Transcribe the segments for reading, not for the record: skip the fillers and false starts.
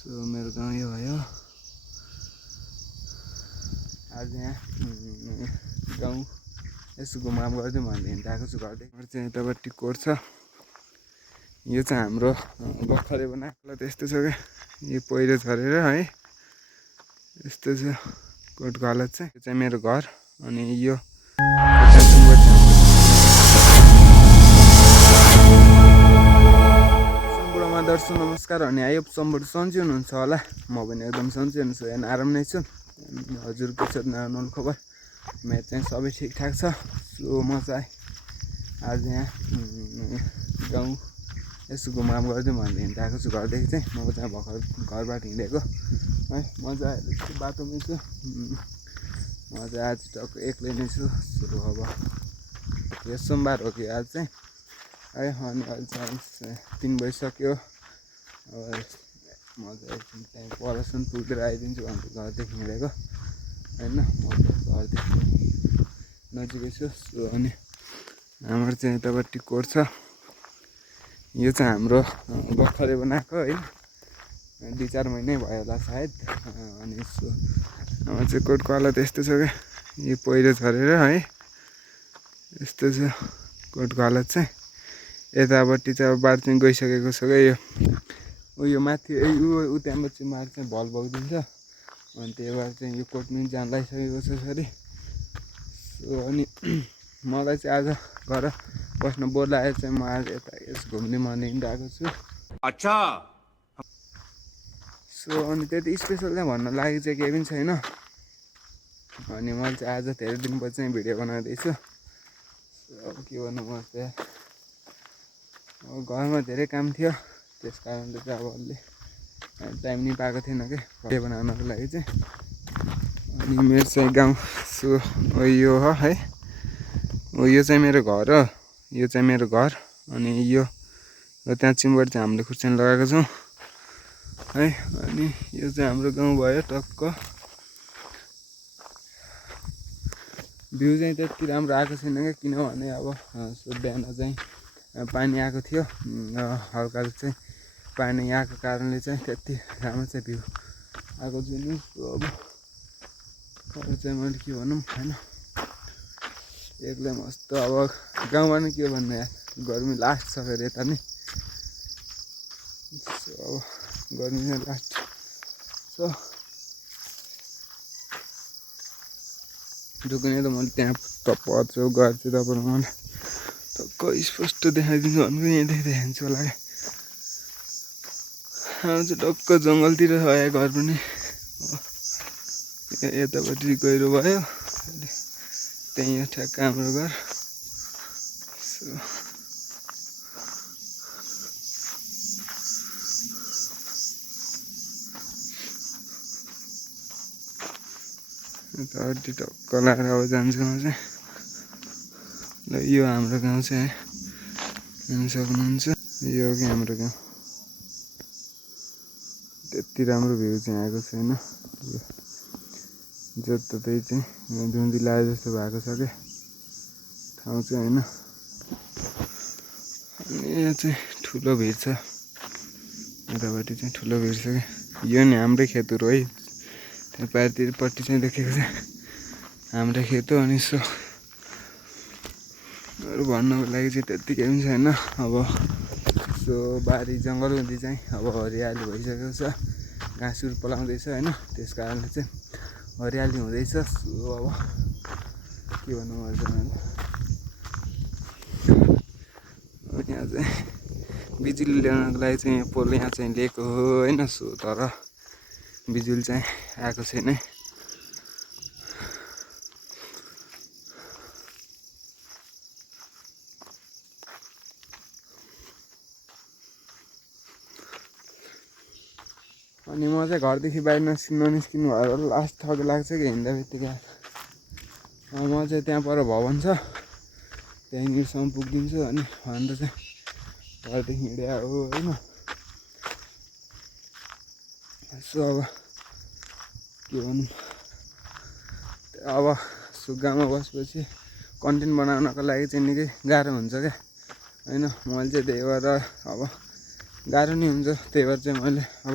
मेरो गाउँ यो भयो। आज यहाँ गाउँ यसो घुमघाम गरिदिउँ भनेर हिँड्दा आएको छु घरदेखि चाहिँ यतापट्टि कोर छ। यो चाहिँ हाम्रो भर्खरै बनाएको त्यस्तो छ क्या, यो पहिरो झरेर है यस्तो छ कोटको हालत चाहिँ। यो चाहिँ मेरो घर अनि यो सम्पूर्णमा दर्शक नमस्कार अनि आयो सम्पूर्ण सन्चै हुनुहुन्छ होला। म पनि एकदम सन्चै हुन्छु होइन, आराम नै छु। हजुरको छ नर्मल खबर, मेरो चाहिँ सबै ठिकठाक छ। सो म चाहिँ आज यहाँ गाउँ यसो घुमघाम गरिदिउँ भनेर हिँड्दा आएको छु घरदेखि चाहिँ। म चाहिँ भर्खर घरबाट हिँडेको है। म चाहिँ अहिले बाटोमै छु। म चाहिँ आज टक्क एक्लै नै छु। सो अब यो सोमबार हो कि आज चाहिँ है, अनि अहिले चाहिँ 3 बजिसक्यो। अब म चाहिँ एकछिन त्यहाँ परसम्म पुगेर आइदिन्छु भनेर घरदेखि हिँडेको होइन। म घरदेखि नजिकै छु। सो अनि हाम्रो चाहिँ यतापट्टि कोर छ। यो चाहिँ हाम्रो भर्खरै बनाएको होइन, 2-4 महिनै भयो होला सायद। अनि सो हाम्रो चाहिँ कोटको हालत यस्तो छ क्या, यो पहिरो झरेर है यस्तो छ कोटको हालत चाहिँ। यतापट्टि चाहिँ अब बाटो चाहिँ गइसकेको छ क्या। यो उयो माथि ऊ त्यहाँबाट चाहिँ माथि चाहिँ भल बगिदिन्छ अनि त्यही भएर चाहिँ यो कोट पनि जान लागिसकेको छ यसरी। सो अनि मलाई चाहिँ आज घर बस्न बोर लागेर चाहिँ म आज यता यस घुम्ने मन हिँडिरहेको छु। अच्छा। सो अनि त्यति स्पेसल चाहिँ भन्न लागि चाहिँ केही पनि छैन। अनि मैले चाहिँ आज धेरै दिनपछि चाहिँ भिडियो बनाउँदैछु। अब के भन्नु, म चाहिँ अब घरमा धेरै काम थियो, त्यस कारणले चाहिँ अब अलि टाइम नि पाएको थिएन कि भिडियो बनाउनको लागि चाहिँ। अनि मेरो चाहिँ गाउँ सो यो हो है, यो चाहिँ मेरो घर हो। यो चाहिँ मेरो घर अनि यो त्यहाँ चिमबाट चाहिँ हामीले खुर्सानी लगाएको छौँ है। अनि यो चाहिँ हाम्रो गाउँ भयो टक्क। भ्यू चाहिँ त्यति राम्रो आएको छैन क्या, किनभने अब बिहान चाहिँ पानी आएको थियो हल्का चाहिँ। पानी आएको कारणले चाहिँ त्यति राम्रो चाहिँ भ्यू आएको छैन। अब अरू चाहिँ मैले के भनौँ होइन, एक्लै मस्त। अब गाउँमा नि के भन्नु यार, गर्मी लास्ट छ फेरि यता नि। सो अब गर्मी चाहिँ लास्ट छ। ढुक्ने त मैले त्यहाँ पत्रो गएर चाहिँ तपाईँलाई मलाई टक्क स्पष्ट देखाइदिन्छु भनेको यहाँदेखि देखाइदिन्छु होला क्या। हाम्रो चाहिँ टक्क जङ्गलतिर आयो घर पनि। यतापट्टि गहिरो भयो, त्यहीँ हो ठ्याक्क हाम्रो घर। सो यतापट्टि टक्क लगाएर अब जान्छु म चाहिँ। ल यो हाम्रो गाउँ चाहिँ हेर्न सक्नुहुन्छ, यो हो कि हाम्रो गाउँ। त्यति राम्रो भ्यू चाहिँ आएको छैन, जताततै चाहिँ धुन्दिला जस्तो भएको छ क्या ठाउँ चाहिँ होइन। अनि यहाँ चाहिँ ठुलो भिर छ, यतापट्टि चाहिँ ठुलो भिर छ क्या। यो नि हाम्रै खेतहरू है, त्यहाँ पारितिरपट्टि चाहिँ देखेको छ हाम्रै खेत हो। अनि सो अरू भन्नको लागि चाहिँ त्यति केही पनि छैन। अब सो बारी जङ्गल हुँदै चाहिँ अब हरियाली भइसकेको छ, घाँसहरू पलाउँदैछ होइन, त्यस कारणले चाहिँ हरियाली हुँदैछ। सो अब के भन्नु पर्छ मैले, यहाँ चाहिँ बिजुली ल्याउनको लागि चाहिँ यो पोल यहाँ चाहिँ लिएको हो होइन। सो तर बिजुली चाहिँ आएको छैन। अनि म चाहिँ घरदेखि बाहिर ननिस्किनु भएर लास्ट थक लाग्छ कि हिँड्दा बित्तिकै। म चाहिँ त्यहाँ पर भवन छ त्यहीँनिरसम्म पुगिदिन्छु अनि अन्त चाहिँ घरदेखि हिँडे हो होइन। सो अब के भनौँ, अब गाउँमा बसेपछि कन्टेन्ट बनाउनको लागि चाहिँ निकै गाह्रो हुन्छ क्या होइन। मैले चाहिँ त्यही भएर अब गाह्रो नै हुन्छ, त्यही भएर चाहिँ मैले अब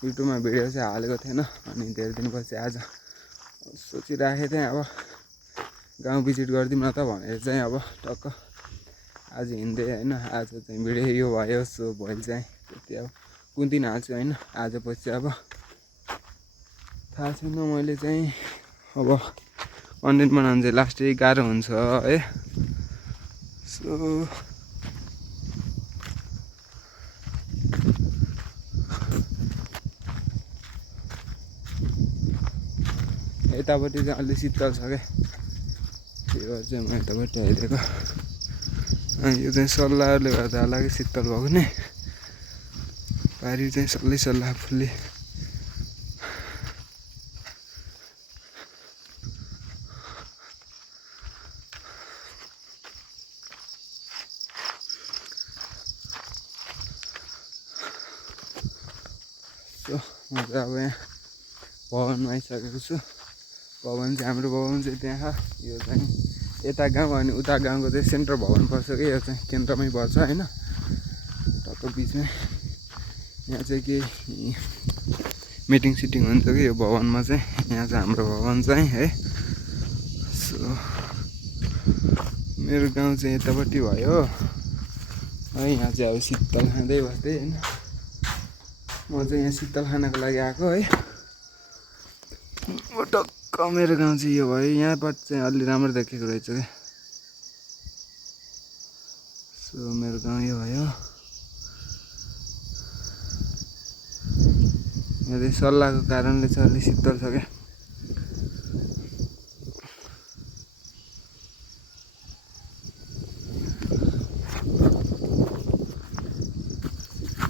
युट्युबमा भिडियो चाहिँ हालेको थिएन अनि धेरै दिनपछि आज सोचिराखेको थिएँ अब गाउँ भिजिट गरिदिउँ न त भनेर चाहिँ अब टक्क आज हिँड्दै होइन आज चाहिँ भिडियो यो भयो सो भोलि चाहिँ त्यति अब कुन दिन हाल्छु होइन आज पछि अब थाहा छैन मैले चाहिँ अब कन्टेन्ट बनाउनु चाहिँ लास्ट गाह्रो हुन्छ है सो यतापट्टि चाहिँ अलि शीतल छ क्या त्यही भएर चाहिँ म यतापट्टि हेरेको यो चाहिँ सल्लाहले गर्दा होला कि शीतल भएको नि पारि चाहिँ सल्लाह फुल्ली म चाहिँ अब यहाँ भवनमा आइसकेको छु भवन चाहिँ हाम्रो भवन चाहिँ त्यहाँ यो चाहिँ यता गाउँ अनि उता गाउँको चाहिँ सेन्टर भवन पर्छ कि यो चाहिँ केन्द्रमै पर्छ होइन टक्क बिचमै यहाँ चाहिँ केही मिटिङ सिटिङ हुन्छ कि यो भवनमा चाहिँ यहाँ चाहिँ हाम्रो भवन चाहिँ है सो मेरो गाउँ चाहिँ यतापट्टि भयो है यहाँ चाहिँ अब शीतल खाँदै बस्दै होइन म चाहिँ यहाँ शीतल खानको लागि आएको है टक्क मेरो गाउँ चाहिँ यो भयो यहाँबाट चाहिँ अलि राम्रो देखेको रहेछ क्या सो मेरो गाउँ यो भयो यहाँ चाहिँ सल्लाहको कारणले चाहिँ अलि शीतल छ क्या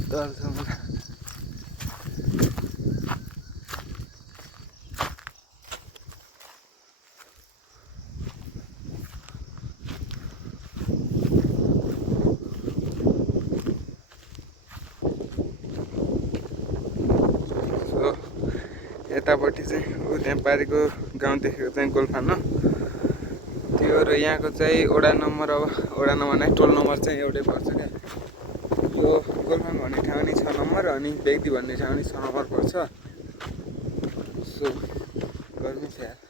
शीतल छ मलाई यतापट्टि चाहिँ ऊ त्यहाँ पारिको गाउँ देखेको चाहिँ गोल्फान हो त्यो र यहाँको चाहिँ वडा नम्बर अब वडा नम्बर नै टोल नम्बर चाहिँ एउटै पर्छ क्या यो गोल्फान भन्ने ठाउँ नि 6 नम्बर अनि बेग्दी भन्ने ठाउँ नि 6 नम्बर पर्छ सो गर्मी छ यार